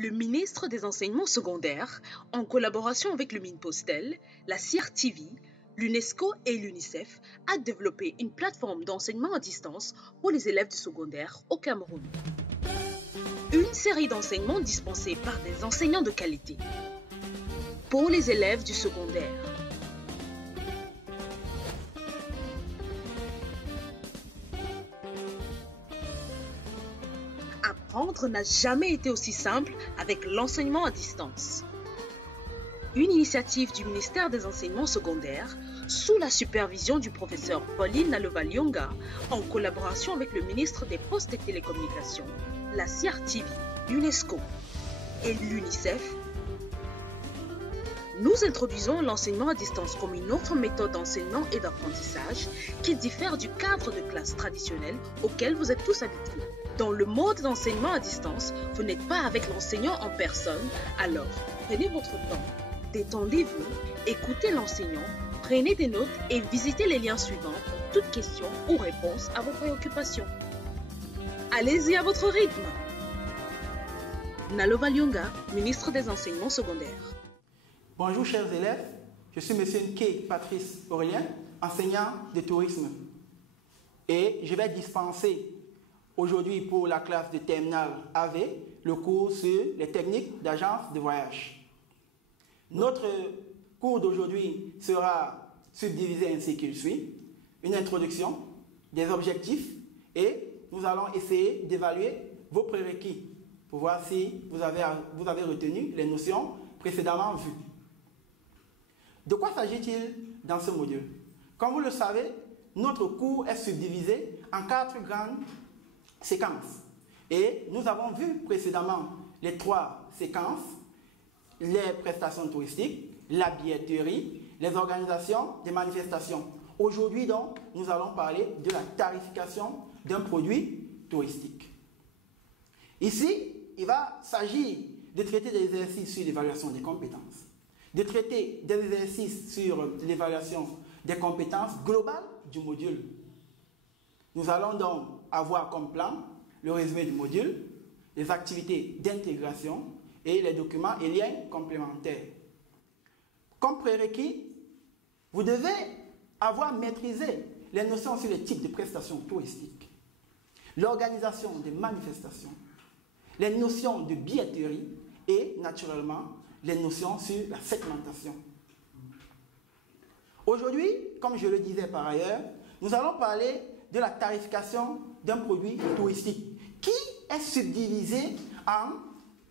Le ministre des Enseignements secondaires, en collaboration avec le Minpostel, la CRTV, l'UNESCO et l'UNICEF, a développé une plateforme d'enseignement à distance pour les élèves du secondaire au Cameroun. Une série d'enseignements dispensés par des enseignants de qualité pour les élèves du secondaire. Apprendre n'a jamais été aussi simple avec l'enseignement à distance. Une initiative du ministère des Enseignements secondaires sous la supervision du professeur Pauline Nalova-Lyonga en collaboration avec le ministre des Postes et Télécommunications, la CRTV, l'UNESCO et l'UNICEF. Nous introduisons l'enseignement à distance comme une autre méthode d'enseignement et d'apprentissage qui diffère du cadre de classe traditionnel auquel vous êtes tous habitués. Dans le mode d'enseignement à distance, vous n'êtes pas avec l'enseignant en personne, alors prenez votre temps, détendez-vous, écoutez l'enseignant, prenez des notes et visitez les liens suivants pour toute question ou réponse à vos préoccupations. Allez-y à votre rythme. Nalova-Lyonga, ministre des Enseignements secondaires. Bonjour chers élèves, je suis M. Nké Patrice Aurélien, enseignant de tourisme. Et je vais dispenser aujourd'hui pour la classe de terminale AV le cours sur les techniques d'agence de voyage. Notre cours d'aujourd'hui sera subdivisé ainsi qu'il suit. Une introduction, des objectifs et nous allons essayer d'évaluer vos prérequis pour voir si vous avez retenu les notions précédemment vues. De quoi s'agit-il dans ce module? Comme vous le savez, notre cours est subdivisé en 4 grandes séquences. Et nous avons vu précédemment les 3 séquences, les prestations touristiques, la billetterie, les organisations des manifestations. Aujourd'hui donc, nous allons parler de la tarification d'un produit touristique. Ici, il va s'agir de traiter des exercices sur l'évaluation des compétences, de traiter des exercices sur l'évaluation des compétences globales du module. Nous allons donc avoir comme plan le résumé du module, les activités d'intégration et les documents et liens complémentaires. Comme prérequis, vous devez avoir maîtrisé les notions sur les types de prestations touristiques, l'organisation des manifestations, les notions de billetterie et, naturellement, les notions sur la segmentation. Aujourd'hui, comme je le disais par ailleurs, nous allons parler de la tarification d'un produit touristique qui est subdivisé en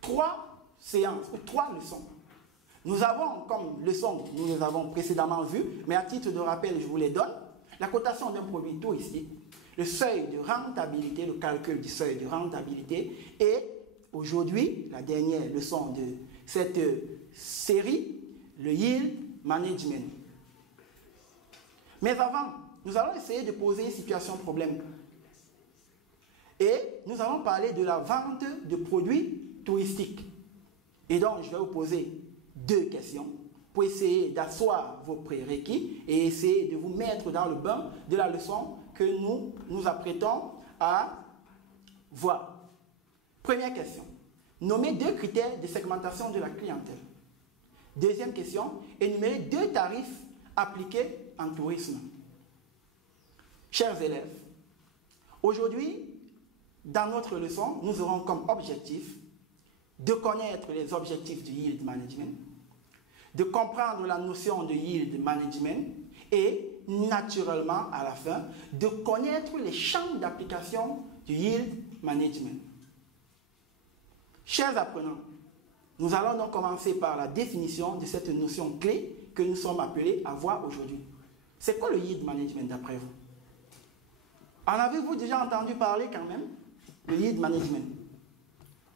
3 séances ou 3 leçons. Nous avons comme leçon, nous les avons précédemment vues, mais à titre de rappel, je vous les donne, la cotation d'un produit touristique, le seuil de rentabilité, le calcul du seuil de rentabilité et aujourd'hui, la dernière leçon de cette série, le yield management. Mais avant, nous allons essayer de poser une situation problème. Et nous allons parler de la vente de produits touristiques. Et donc, je vais vous poser 2 questions pour essayer d'asseoir vos prérequis et essayer de vous mettre dans le bain de la leçon que nous nous apprêtons à voir. Première question. Nommez 2 critères de segmentation de la clientèle. Deuxième question. Énumérez 2 tarifs appliqués en tourisme. Chers élèves, aujourd'hui, dans notre leçon, nous aurons comme objectif de connaître les objectifs du yield management, de comprendre la notion de yield management et, naturellement, à la fin, de connaître les champs d'application du yield management. Chers apprenants, nous allons donc commencer par la définition de cette notion clé que nous sommes appelés à voir aujourd'hui. C'est quoi le yield management d'après vous? En avez-vous déjà entendu parler quand même? Le yield management.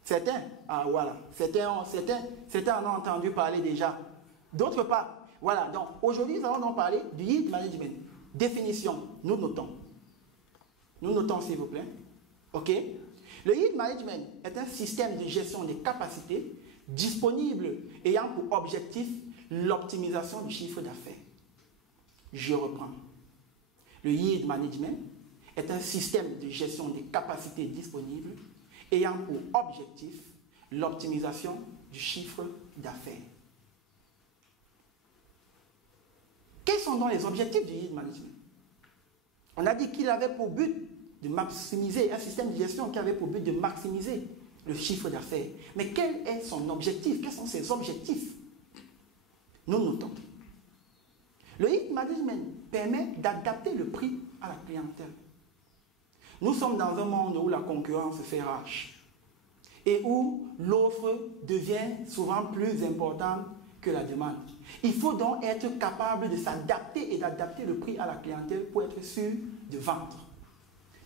Certains, ah voilà, certains en ont entendu parler déjà. D'autres pas. Voilà, donc aujourd'hui nous allons donc parler du yield management. Définition, nous notons. Nous notons s'il vous plaît. Ok? Le yield management est un système de gestion des capacités disponibles ayant pour objectif l'optimisation du chiffre d'affaires. Je reprends. Le yield management est un système de gestion des capacités disponibles ayant pour objectif l'optimisation du chiffre d'affaires. Quels sont donc les objectifs du yield management? On a dit qu'il avait pour but de maximiser, un système de gestion qui avait pour but de maximiser le chiffre d'affaires. Mais quel est son objectif? Quels sont ses objectifs? Nous notons. Le yield management permet d'adapter le prix à la clientèle. Nous sommes dans un monde où la concurrence fait rage et où l'offre devient souvent plus importante que la demande. Il faut donc être capable de s'adapter et d'adapter le prix à la clientèle pour être sûr de vendre.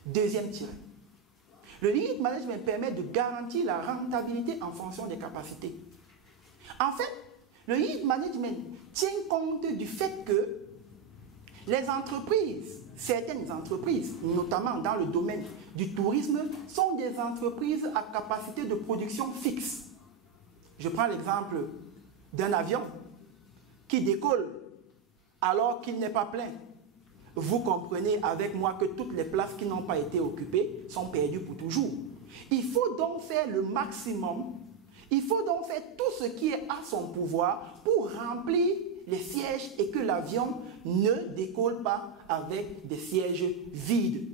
Deuxième tiret. Le yield management permet de garantir la rentabilité en fonction des capacités. En fait, le yield management tient compte du fait que les entreprises, certaines entreprises, notamment dans le domaine du tourisme, sont des entreprises à capacité de production fixe. Je prends l'exemple d'un avion qui décolle alors qu'il n'est pas plein. Vous comprenez avec moi que toutes les places qui n'ont pas été occupées sont perdues pour toujours. Il faut donc faire le maximum, il faut donc faire tout ce qui est à son pouvoir pour remplir les sièges et que l'avion ne décolle pas avec des sièges vides.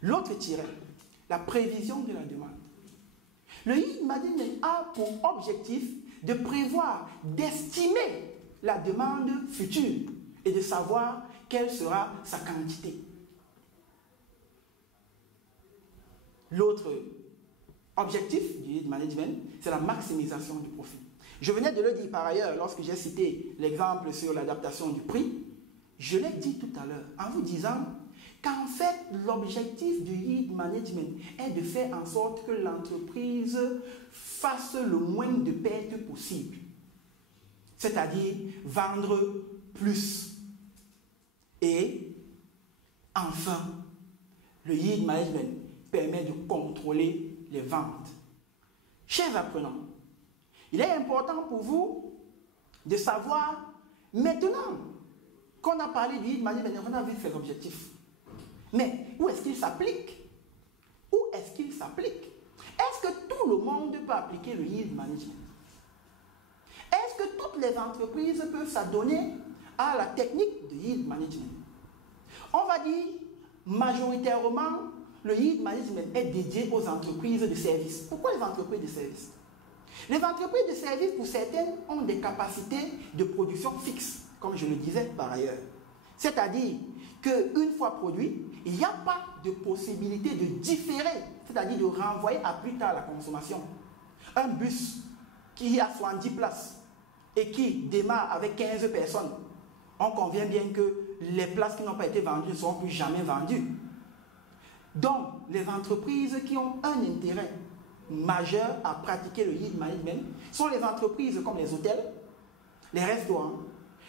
L'autre tiret, la prévision de la demande. Le yield management a pour objectif de prévoir, d'estimer la demande future et de savoir quelle sera sa quantité. L'autre objectif du yield management, c'est la maximisation du profit. Je venais de le dire par ailleurs lorsque j'ai cité l'exemple sur l'adaptation du prix. Je l'ai dit tout à l'heure en vous disant qu'en fait, l'objectif du yield management est de faire en sorte que l'entreprise fasse le moins de pertes possible. C'est-à-dire vendre plus. Et enfin, le yield management permet de contrôler les ventes. Chers apprenants, il est important pour vous de savoir, maintenant qu'on a parlé du yield management, on a vu ses objectifs. Mais où est-ce qu'il s'applique? Où est-ce qu'il s'applique? Est-ce que tout le monde peut appliquer le yield management? Est-ce que toutes les entreprises peuvent s'adonner à la technique de yield management? On va dire majoritairement, le yield management est dédié aux entreprises de services. Pourquoi les entreprises de services? Les entreprises de services, pour certaines, ont des capacités de production fixes, comme je le disais par ailleurs. C'est-à-dire qu'une fois produit, il n'y a pas de possibilité de différer, c'est-à-dire de renvoyer à plus tard la consommation. Un bus qui a 70 places et qui démarre avec 15 personnes, on convient bien que les places qui n'ont pas été vendues ne seront plus jamais vendues. Donc, les entreprises qui ont un intérêt majeur à pratiquer le yield management sont les entreprises comme les hôtels, les restaurants,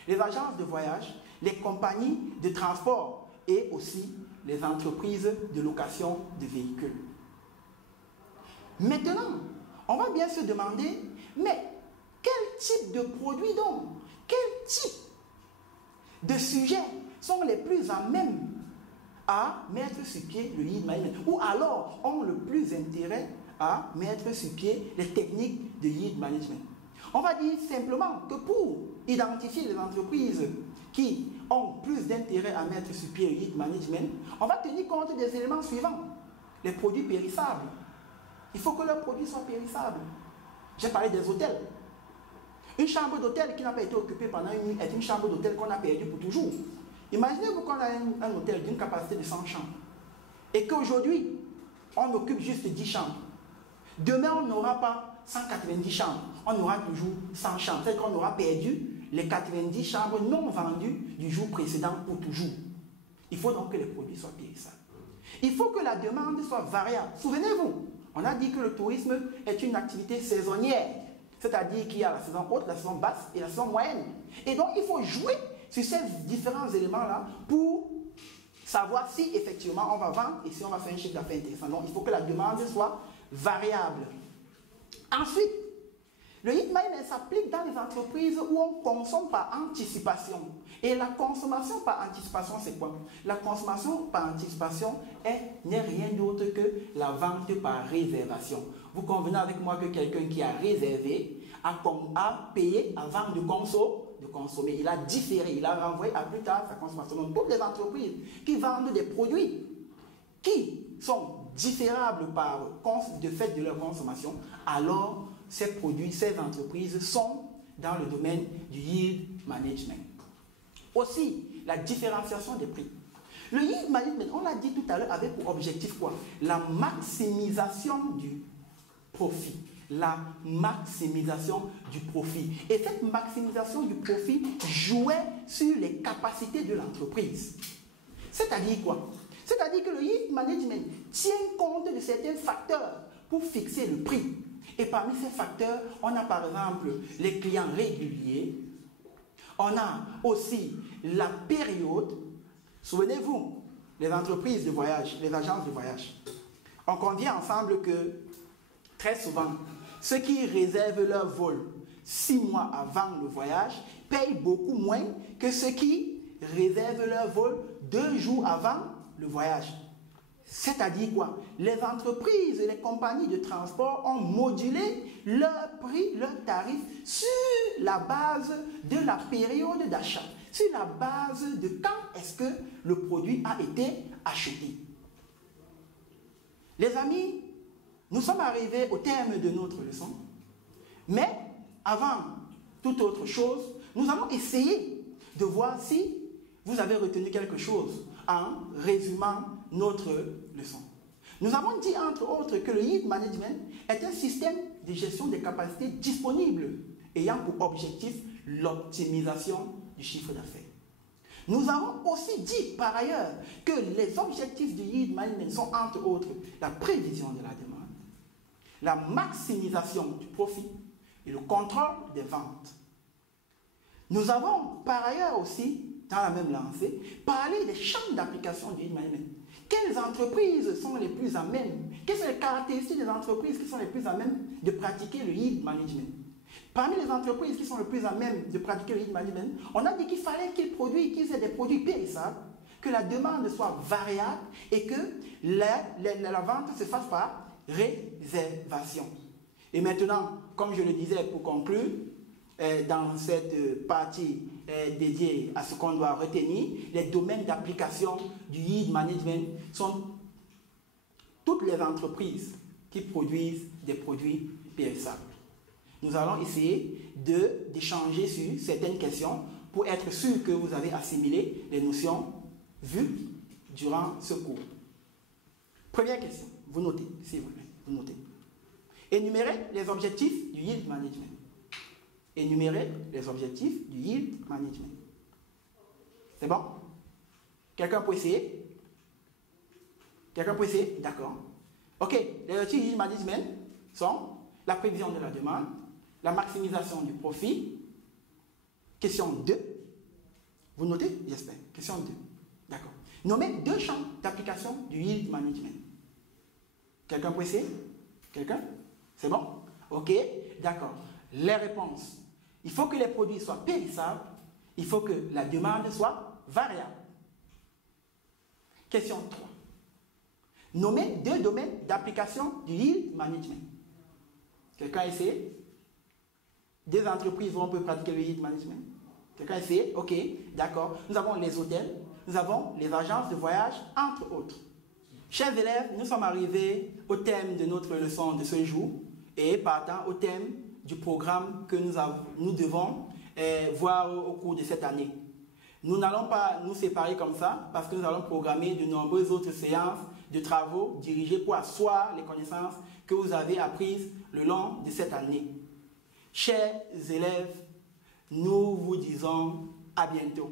les agences de voyage, les compagnies de transport et aussi les entreprises de location de véhicules. Maintenant, on va bien se demander, mais quel type de produits donc, quel type de sujets sont les plus à même à mettre sur pied le yield management, ou alors ont le plus intérêt à mettre sur pied les techniques de yield management. On va dire simplement que pour identifier les entreprises qui ont plus d'intérêt à mettre sur pied le yield management, on va tenir compte des éléments suivants. Les produits périssables. Il faut que leurs produits soient périssables. J'ai parlé des hôtels. Une chambre d'hôtel qui n'a pas été occupée pendant une nuit est une chambre d'hôtel qu'on a perdue pour toujours. Imaginez-vous qu'on a un hôtel d'une capacité de 100 chambres et qu'aujourd'hui, on occupe juste 10 chambres. Demain, on n'aura pas 190 chambres, on aura toujours 100 chambres. C'est-à-dire qu'on aura perdu les 90 chambres non vendues du jour précédent pour toujours. Il faut donc que les produits soient périssables. Il faut que la demande soit variable. Souvenez-vous, on a dit que le tourisme est une activité saisonnière. C'est-à-dire qu'il y a la saison haute, la saison basse et la saison moyenne. Et donc, il faut jouer sur ces différents éléments-là pour savoir si effectivement on va vendre et si on va faire un chiffre d'affaires intéressant. Donc, il faut que la demande soit variable. Ensuite, le yield management s'applique dans les entreprises où on consomme par anticipation Et la consommation par anticipation, c'est quoi? La consommation par anticipation n'est rien d'autre que la vente par réservation. Vous convenez avec moi que quelqu'un qui a réservé a payé avant de consommer. Il a différé, il a renvoyé à plus tard sa consommation. Donc, toutes les entreprises qui vendent des produits qui sont différables par de fait de leur consommation, alors ces produits, ces entreprises sont dans le domaine du yield management. Aussi, la différenciation des prix. Le yield management, on l'a dit tout à l'heure, avait pour objectif quoi? La maximisation du profit. La maximisation du profit. Et cette maximisation du profit jouait sur les capacités de l'entreprise. C'est-à-dire quoi? C'est-à-dire que le yield management tient compte de certains facteurs pour fixer le prix. Et parmi ces facteurs, on a par exemple les clients réguliers, on a aussi la période. Souvenez-vous, les entreprises de voyage, les agences de voyage, on convient ensemble que très souvent, ceux qui réservent leur vol 6 mois avant le voyage payent beaucoup moins que ceux qui réservent leur vol 2 jours avant le voyage. C'est-à-dire quoi? Les entreprises et les compagnies de transport ont modulé leur prix, leur tarif sur la base de la période d'achat, sur la base de quand est-ce que le produit a été acheté. Les amis, nous sommes arrivés au terme de notre leçon, mais avant toute autre chose, nous allons essayer de voir si vous avez retenu quelque chose en résumant notre leçon. Nous avons dit entre autres que le yield management est un système de gestion des capacités disponibles ayant pour objectif l'optimisation du chiffre d'affaires. Nous avons aussi dit par ailleurs que les objectifs du yield management sont entre autres la prévision de la demande, la maximisation du profit et le contrôle des ventes. Nous avons par ailleurs aussi, dans la même lancée, parlé des champs d'application du yield management. Quelles entreprises sont les plus à même? Quelles sont les caractéristiques des entreprises qui sont les plus à même de pratiquer le yield management? Parmi les entreprises qui sont les plus à même de pratiquer le yield management, on a dit qu'il fallait qu'ils aient des produits périssables, que la demande soit variable et que la vente se fasse par réservation. Et maintenant, comme je le disais pour conclure, dans cette partie dédiée à ce qu'on doit retenir, les domaines d'application du yield management sont toutes les entreprises qui produisent des produits périssables. Nous allons essayer d'échanger sur certaines questions pour être sûr que vous avez assimilé les notions vues durant ce cours. Première question, vous notez, s'il vous plaît, vous notez. Énumérez les objectifs du yield management. Énumérer les objectifs du yield management. C'est bon? Quelqu'un peut essayer? Quelqu'un peut essayer? D'accord. Ok, les objectifs du yield management sont la prévision de la demande, la maximisation du profit. Question 2. Vous notez? J'espère. Question 2. D'accord. Nommez 2 champs d'application du yield management. Quelqu'un peut essayer? Quelqu'un? C'est bon? Ok, d'accord. Les réponses. Il faut que les produits soient périssables. Il faut que la demande soit variable. Question 3. Nommez 2 domaines d'application du yield management. Quelqu'un essaie? 2 entreprises où on peut pratiquer le yield management. Quelqu'un essaie? Ok, d'accord. Nous avons les hôtels, nous avons les agences de voyage, entre autres. Chers élèves, nous sommes arrivés au thème de notre leçon de ce jour et partant au thème du programme que nous devons voir au cours de cette année. Nous n'allons pas nous séparer comme ça parce que nous allons programmer de nombreuses autres séances de travaux dirigés pour asseoir les connaissances que vous avez apprises le long de cette année. Chers élèves, nous vous disons à bientôt.